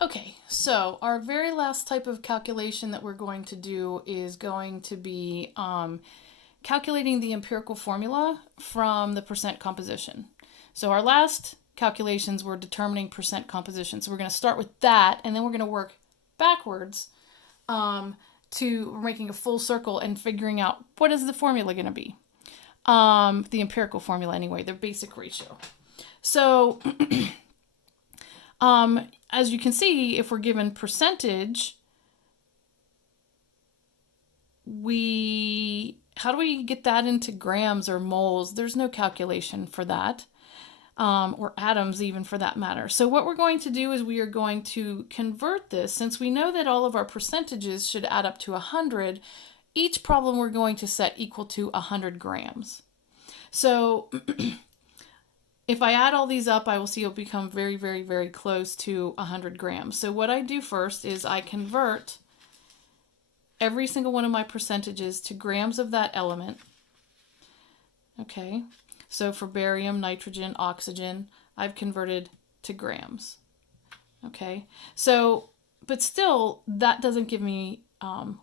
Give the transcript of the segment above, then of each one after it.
Okay, so our very last type of calculation that we're going to do is going to be calculating the empirical formula from the percent composition. So our last calculations were determining percent composition. So we're going to start with that, and then we're going to work backwards to making a full circle and figuring out what is the formula going to be. The empirical formula anyway, the basic ratio. So as you can see, if we're given percentage, how do we get that into grams or moles? There's no calculation for that, or atoms even for that matter. So what we're going to do is we are going to convert this, since we know that all of our percentages should add up to 100, each problem we're going to set equal to 100 grams. So if I add all these up, I will see it'll become very, very, very close to 100 grams. So what I do first is I convert every single one of my percentages to grams of that element. Okay, so for barium, nitrogen, oxygen, I've converted to grams. Okay, so, but still, that doesn't give me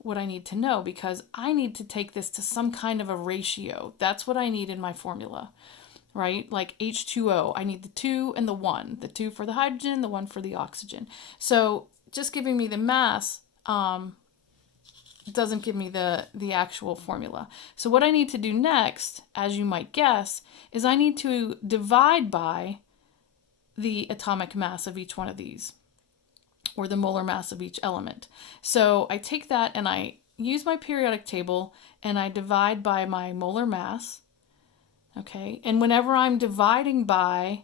what I need to know, because I need to take this to some kind of a ratio. That's what I need in my formula. Right? Like H2O, I need the 2 and the 1. The 2 for the hydrogen, the 1 for the oxygen. So just giving me the mass doesn't give me the actual formula. So what I need to do next, as you might guess, is I need to divide by the atomic mass of each one of these, or the molar mass of each element. So I take that and I use my periodic table and I divide by my molar mass. Okay, and whenever I'm dividing by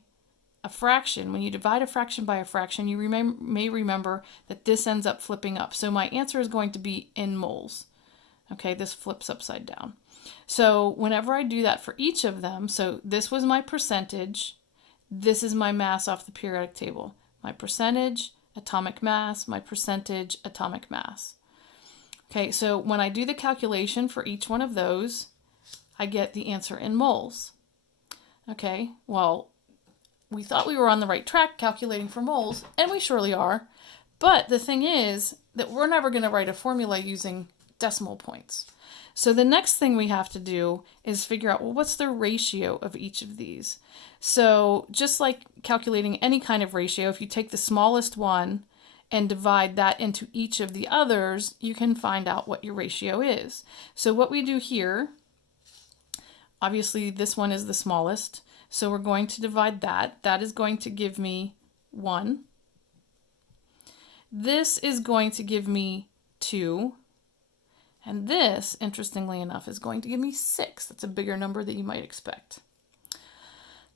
a fraction, when you divide a fraction by a fraction, you may remember that this ends up flipping up. So my answer is going to be in moles. Okay, this flips upside down. So whenever I do that for each of them, so this was my percentage, this is my mass off the periodic table. My percentage, atomic mass, my percentage, atomic mass. Okay, so when I do the calculation for each one of those, I get the answer in moles. Okay, well, we thought we were on the right track calculating for moles, and we surely are. But the thing is that we're never going to write a formula using decimal points. So the next thing we have to do is figure out, well, what's the ratio of each of these? So just like calculating any kind of ratio, if you take the smallest one and divide that into each of the others, you can find out what your ratio is. So what we do here, obviously this one is the smallest, so we're going to divide that. That is going to give me 1. This is going to give me 2. And this, interestingly enough, is going to give me 6. That's a bigger number than you might expect.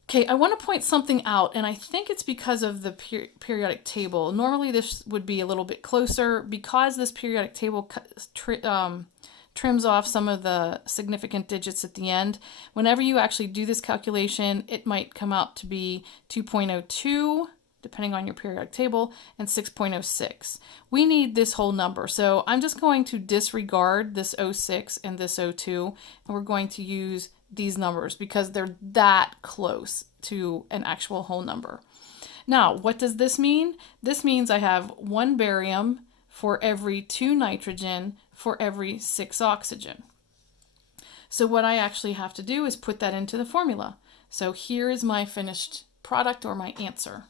Okay, I want to point something out, and I think it's because of the periodic table. Normally this would be a little bit closer. Because this periodic table trims off some of the significant digits at the end, whenever you actually do this calculation, it might come out to be 2.02, depending on your periodic table, and 6.06. We need this whole number, so I'm just going to disregard this 06 and this 02, and we're going to use these numbers because they're that close to an actual whole number. Now, what does this mean? This means I have 1 barium for every 2 nitrogen for every 6 oxygen. So what I actually have to do is put that into the formula. So here is my finished product, or my answer.